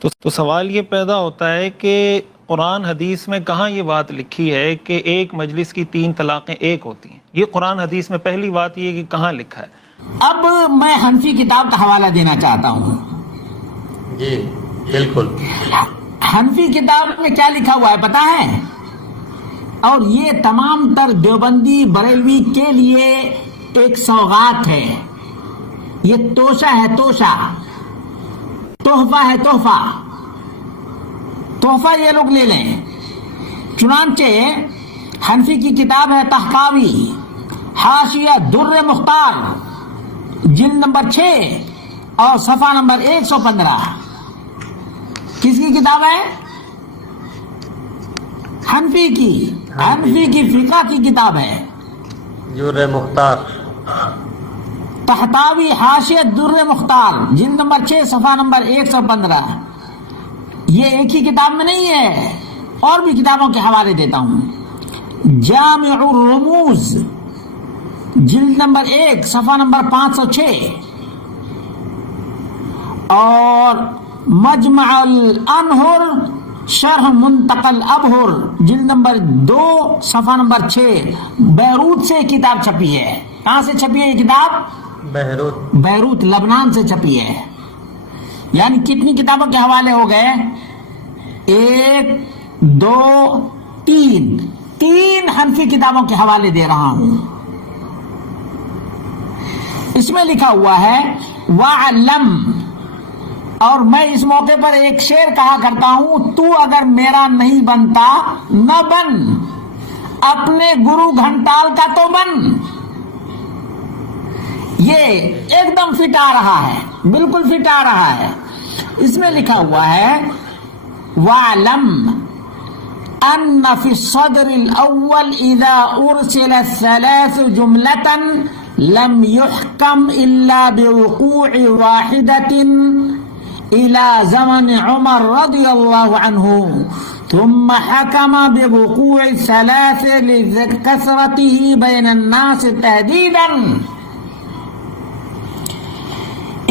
تو سوال یہ پیدا ہوتا ہے کہ قرآن حدیث میں کہاں یہ بات لکھی ہے کہ ایک مجلس کی 3 طلاقیں ایک ہوتی ہیں؟ یہ قرآن حدیث میں پہلی بات یہ کہ کہاں لکھا ہے؟ اب میں حنفی کتاب کا حوالہ دینا چاہتا ہوں. جی بالکل. حنفی کتاب میں کیا لکھا ہوا ہے پتہ ہے؟ اور یہ تمام تر دیوبندی بریلوی کے لیے ایک سوغات ہے. یہ توشہ ہے، توشہ، تحفہ ہے، تحفہ، تحفہ یہ لوگ لے لیں. چنانچہ حنفی کی کتاب ہے تحتاوی حاشیہ در مختار، جلد نمبر 6 اور صفحہ نمبر 115. کس کی کتاب ہے؟ حنفی کی فقہ کی کتاب ہے در مختار، تحتاوی حاشیہ در مختار، جلد نمبر 6 صفحہ نمبر 115. یہ ایک ہی کتاب میں نہیں ہے، اور بھی کتابوں کے حوالے دیتا ہوں. جامع الرموز، جلد نمبر 1 صفحہ نمبر 506، اور مجمع الانہر شرح منتقى الابہر، جلد نمبر 2 صفحہ نمبر 6. بیروت سے کتاب چھپی ہے. کہاں سے چھپی ہے یہ کتاب؟ بیروت لبنان سے چھپی ہے. یعنی کتنی کتابوں کے حوالے ہو گئے؟ 1 2 3 حنفی کتابوں کے حوالے دے رہا ہوں. اس میں لکھا ہوا ہے وَعَلَّمْ، اور میں اس موقع پر ایک شعر کہا کرتا ہوں، تو اگر میرا نہیں بنتا نہ بن، اپنے گرو گھنٹال کا تو بن. یہ ایک دم فٹ آ رہا ہے، بالکل فٹ آ رہا ہے. اس میں لکھا ہوا ہے وَعْلَمْ أَنَّ فِي الصَّدْرِ الْأَوَّلِ إِذَا أُرْسِلَ الثَّلَاثُ جُمْلَةً لَمْ يُحْكَمْ إِلَّا بِوُقُوعِ وَاحِدَةٍ إلى زمن عمر رضی اللہ عنہ ثم حكم بوقوع الثلاث لكثرته بين الناس تهديدا.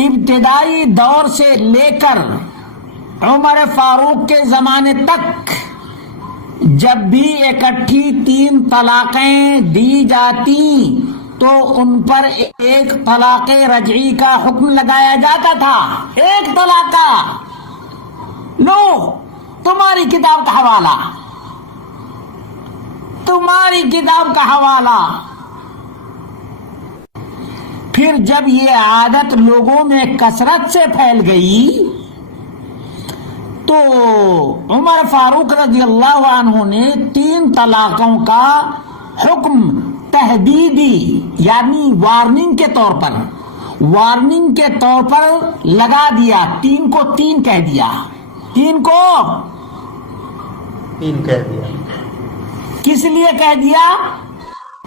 ابتدائی دور سے لے کر عمر فاروق کے زمانے تک جب بھی اکٹھی 3 طلاقیں دی جاتی تو ان پر ایک طلاق رجعی کا حکم لگایا جاتا تھا. ایک طلاق کا. لو تمہاری کتاب کا حوالہ، تمہاری کتاب کا حوالہ. پھر جب یہ عادت لوگوں میں کثرت سے پھیل گئی تو عمر فاروق رضی اللہ عنہ نے 3 طلاقوں کا حکم تحدیدی یعنی وارننگ کے طور پر لگا دیا. 3 کو 3 کہہ دیا. 3 کو 3 کہہ دیا. کس لیے کہہ دیا؟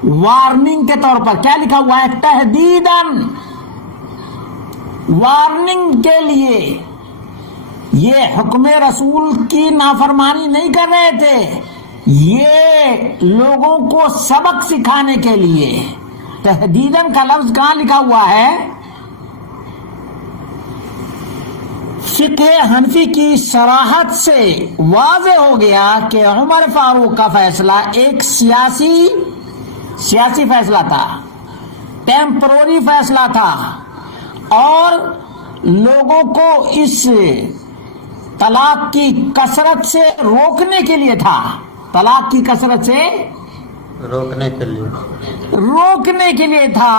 وارننگ کے طور پر. کیا لکھا ہوا ہے؟ تحدیداً، وارننگ کے لیے. یہ حکم رسول کی نافرمانی نہیں کر رہے تھے، یہ لوگوں کو سبق سکھانے کے لیے. تحدیداً کا لفظ کہاں لکھا ہوا ہے؟ فقہ حنفی کی صراحت سے واضح ہو گیا کہ عمر فاروق کا فیصلہ ایک سیاسی فیصلہ تھا، ٹیمپروری فیصلہ تھا، اور لوگوں کو اس طلاق کی کثرت سے روکنے کے لیے تھا. طلاق کی کثرت سے روکنے کے لیے تھا.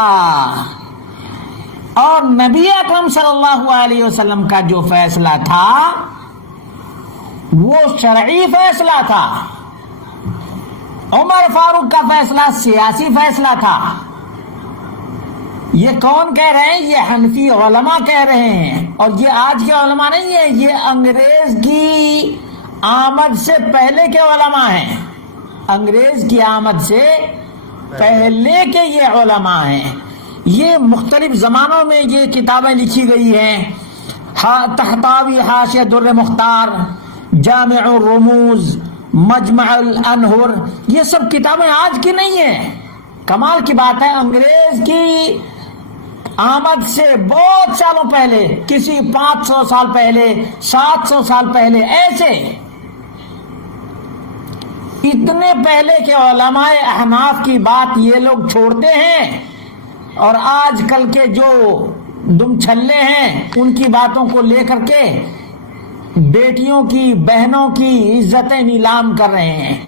اور نبی اکرم صلی اللہ علیہ وسلم کا جو فیصلہ تھا وہ شرعی فیصلہ تھا. عمر فاروق کا فیصلہ سیاسی فیصلہ تھا. یہ کون کہہ رہے ہیں؟ یہ حنفی علماء کہہ رہے ہیں، اور یہ آج کے علماء نہیں ہے، یہ انگریز کی آمد سے پہلے کے علماء ہیں. انگریز کی آمد سے پہلے کے یہ علماء ہیں. یہ مختلف زمانوں میں یہ کتابیں لکھی گئی ہیں. تحتاوی حاشیہ در مختار، جامع الرموز، مجمع الانہر، یہ سب کتابیں آج کی نہیں ہیں. کمال کی بات ہے، انگریز کی آمد سے بہت سالوں پہلے، کسی 500 سال پہلے، 700 سال پہلے، ایسے اتنے پہلے کے علماء احناف کی بات یہ لوگ چھوڑتے ہیں، اور آج کل کے جو دم چھلے ہیں ان کی باتوں کو لے کر کے بیٹیوں کی، بہنوں کی عزتیں نیلام کر رہے ہیں۔